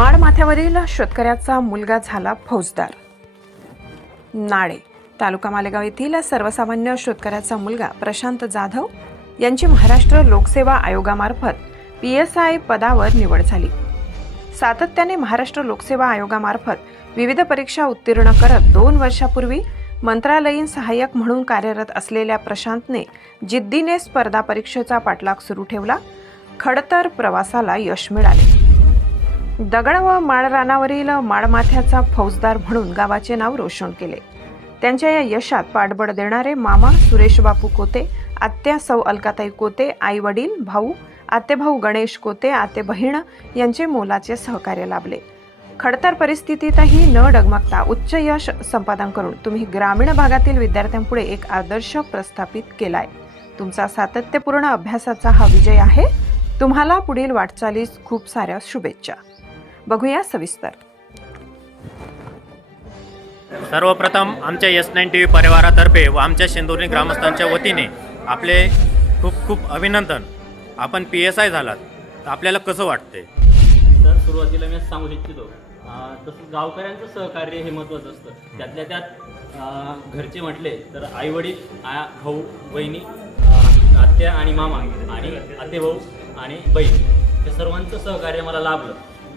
रानावरील शेतकऱ्याचा मुलगा झाला फौजदार. नाळे तालुका मालेगाव येथील सर्वसामान्य शेतकऱ्याचा मुलगा प्रशांत जाधव यांची महाराष्ट्र लोकसेवा आयोगामार्फत पी एस आय पदावर निवड झाली. सातत्याने महाराष्ट्र लोकसेवा आयोगामार्फत विविध परीक्षा उत्तीर्ण करत दोन वर्षापूर्वी मंत्रालयीन सहाय्यक म्हणून कार्यरत असलेल्या प्रशांतने जिद्दीने स्पर्धा परीक्षेचा पाठलाग सुरू ठेवला. खडतर प्रवासाला यश मिळाले. दगड व माळरानावरील माळमाथ्याचा फौजदार म्हणून गावाचे नाव रोशन केले. त्यांच्या या यशात पाठबळ देणारे मामा सुरेश बापू कोते आत्या सौ अलकाताई कोते आई वडील भाऊ आतेभाऊ गणेश कोते आते बहीण यांचे मोलाचे सहकार्य लाभले. खडतर परिस्थितीतही न डगमगता उच्च यश संपादन करून तुम्ही ग्रामीण भागातील विद्यार्थ्यांपुढे एक आदर्श प्रस्थापित केलाय. तुमचा सातत्यपूर्ण अभ्यासाचा हा विजय आहे. तुम्हाला पुढील वाटचालीस खूप साऱ्या शुभेच्छा. बघूया सविस्तर. सर्वप्रथम आमच्या एस नाईन टी व्ही परिवारातर्फे व आमच्या शेंदुर्णी ग्रामस्थांच्या वतीने आपले खूप खूप अभिनंदन. आपण पी एस आय झालात. तर आपल्याला कसं वाटते तर सुरुवातीला मी असं सांगू इच्छितो. अं, तसं गावकऱ्यांचं सहकार्य हे महत्त्वाचं असतं. त्यातल्या त्यात अं, घरचे म्हटले तर आईवडील आ भाऊ बहिणी अं, आत्या आणि मामा आणि आतेभाऊ आणि बहीण. हे सर्वांचं सहकार्य मला लाभलं.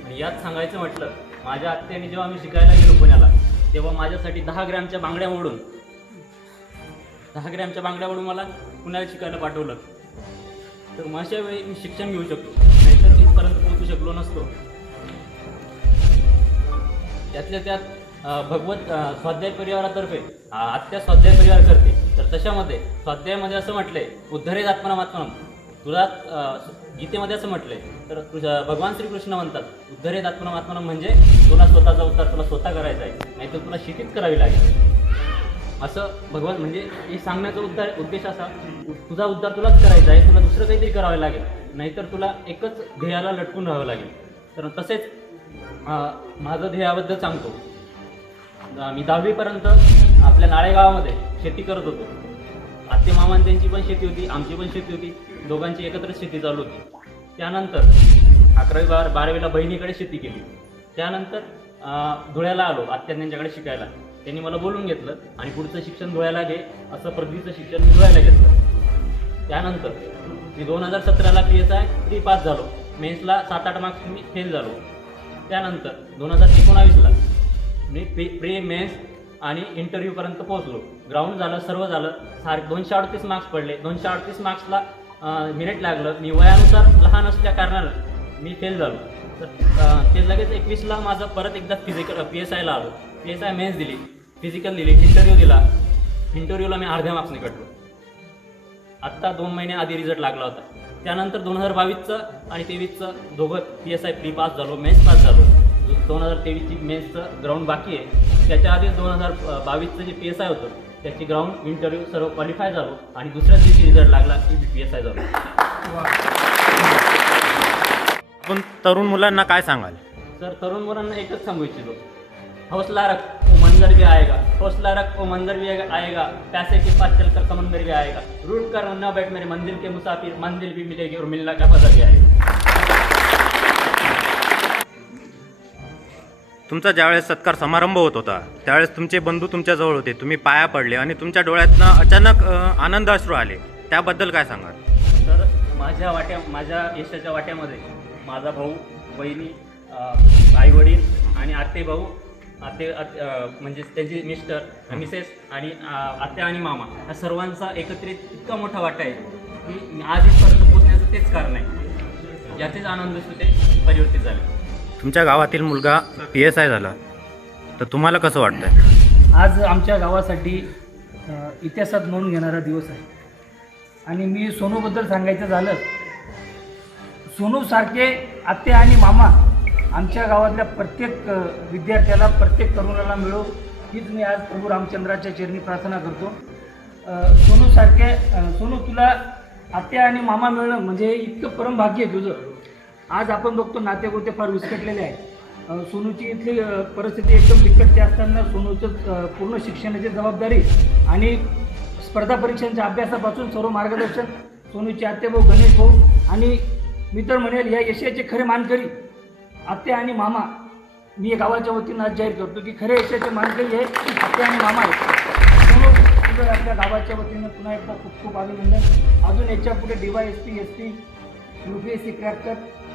आणि यात सांगायचं म्हटलं माझ्या आत्याने जेव्हा मी शिकायला गेलो पुण्याला तेव्हा माझ्यासाठी दहा ग्रॅमच्या बांगड्या मोडून दहा ग्रॅमच्या बांगड्या मोडून मला पुण्याला शिकायला पाठवलं. तर मग अशा वेळी मी शिक्षण घेऊ शकतो नाहीतर इथपर्यंत पोहोचू शकलो नसतो. त्यातल्या त्यात भगवत स्वाध्याय परिवारातर्फे आत्या स्वाध्याय परिवार करते. तर तशामध्ये स्वाध्यायामध्ये असं म्हटलंय उद्धरेत आत्मनामात्मनम तुला गीतेमध्ये असं म्हटलंय तर तुझ्या भगवान श्रीकृष्ण म्हणतात उद्धरे आत्मनामात्मनम म्हणजे तुला स्वतःचा उद्धार तुला स्वतः करायचा आहे नाहीतर तुला शिकित करावी लागेल. असं भगवान म्हणजे हे सांगण्याचा उद्धार उद्देश असा तुझा उद्धार तुलाच करायचा आहे तुला दुसरं काहीतरी करावं लागेल नाहीतर तुला एकच ध्येयाला लटकून राहावं लागेल. तर तसेच माझं ध्येयाबद्दल सांगतो. मी दहावीपर्यंत आपल्या नाळेगावामध्ये शेती करत होतो. आत्ते मामान त्यांची पण शेती होती आमची पण शेती होती. दोघांची एकत्र शेती चालू होती. त्यानंतर अकरावी बार बारावीला बहिणीकडे शेती केली. त्यानंतर धुळ्याला आलो आत्या त्यांच्याकडे शिकायला. त्यांनी मला बोलून घेतलं आणि पुढचं शिक्षण धुळ्याला घे असं पदवीचं शिक्षण मी धुळ्याला घेतलं. त्यानंतर मी दोन हजार सतराला P S I three pass झालो. मेन्सला सात आठ मार्क्स मी फेल झालो. त्यानंतर दोन हजार एकोणावीसला मी प्री प्री मेन्स आणि इंटरव्ह्यूपर्यंत पोहोचलो. ग्राउंड झालं सर्व झालं. सार दोनशे अडतीस मार्क्स पडले. दोनशे अडतीस मार्क्सला मिनिट लागलं. मी वयानुसार लहान असल्या कारणानं मी फेल झालो. तर ते लगेच एकवीसला माझं परत एकदा फिजिकल पी एस आयला आलो. पी एस आय मेन्स दिली. फिजिकल दिली. इंटरव्ह्यू दिला. इंटरव्ह्यूला मी अर्ध्या मार्क्सने कटलो. आत्ता दोन महिने आधी रिझल्ट लागला होता. त्यानंतर दोन हजार बावीसचं आणि तेवीसचं दोघं P S I pre pass झालो मेन्स पास झालो. दोन हजार तेवीसची मेन्सचं ग्राउंड बाकी आहे त्याच्या आधी दोन हजार बावीसचं जे पी एस आय होतं त्याची ग्राउंड इंटरव्ह्यू सर्व क्वालिफाय झालो आणि दुसऱ्याच दिवशी रिझल्ट लागला की मी पी एस आय झालो. आपण तरुण मुलांना काय सांगाल? सर तरुण मुलांना एकच सांगू इच्छितो. हौसला रख वो मंजर भी आएगा हौसला रख वो मंजर भी आएगा पैसे के पास चलकर समंदर भी आएगा रूट कर न बैठ मेरे मंजिल के मुसाफिर मंजिल भी मिलेगी और मिलना का पता भी आएगा तुमचा ज्यावेळेस सत्कार समारंभ होत होता त्यावेळेस तुमचे बंधू तुमच्याजवळ होते तुम्ही पाया पडले आणि तुमच्या डोळ्यातनं अचानक आनंद अश्रू आले. त्याबद्दल काय सांगाल? तर माझ्या वाट्या माझ्या यशाच्या वाट्यामध्ये माझा भाऊ बहिणी आई वडील आणि आत्ते भाऊ आते आत- म्हणजे त्यांचे मिस्टर मिसेस आणि अं, आत्या आणि मामा या सर्वांचा एकत्रित इतका मोठा वाटा आहे की मी आज इथपर्यंत पोचण्याचं तेच कारण आहे. याचेच आनंद सुद्धा परिवर्तित झाले. तुमच्या गावातील मुलगा पी एस आय झाला. तर तुम्हाला कसं वाटतं आज आमच्या गावासाठी इतिहासात नोंद घेणारा दिवस आहे. आणि मी सोनूबद्दल सांगायचं झालं सोनूसारखे आत्ते आणि मामा आमच्या गावातल्या प्रत्येक विद्यार्थ्याला प्रत्येक तरुणाला मिळो हीच मी आज प्रभू रामचंद्राच्या चरणी प्रार्थना करतो. सोनूसारखे सोनू तुला आत्या आणि मामा मिळणं म्हणजे इतकं परमभाग्य आहे तुझं. आज आपण बघतो नातेगोते फार विस्कटलेले आहेत. सोनूची इथली परिस्थिती एकदम बिकटची असताना सोनूचं पूर्ण शिक्षणाची जबाबदारी आणि स्पर्धा परीक्षांच्या अभ्यासापासून सर्व मार्गदर्शन सोनूचे आत्याभाऊ गणेश भाऊ आणि मी तर म्हणेल या यशाचे खरे मानकरी आत्या आणि मामा. मी या गावाच्या वतीनं आज जाहीर करतो की खरे यशाचे मानकरी हे आत्या आणि मामा आहेत. म्हणून आपल्या गावाच्या वतीनं पुन्हा एकदा खूप खूप अभिनंदन. अजून याच्यापुढे D Y S P S P U P S C crack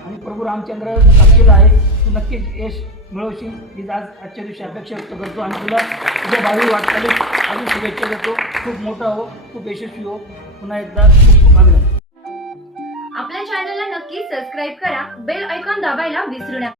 आणि प्रभू रामचंद्र साक्षीला आहे. तू नक्कीच यश मिळवशील. हीच आज आजच्या दिवशी अपेक्षा व्यक्त करतो आणि तुला तुझ्या भावी वाटचालीत अजून शुभेच्छा देतो. खूप मोठा हो खूप यशस्वी हो. पुन्हा एकदा खूप खूप अभिनंदन. आपल्या चॅनलला नक्की सबस्क्राईब करा. बेल ऐकॉन दाबायला विसरू नका.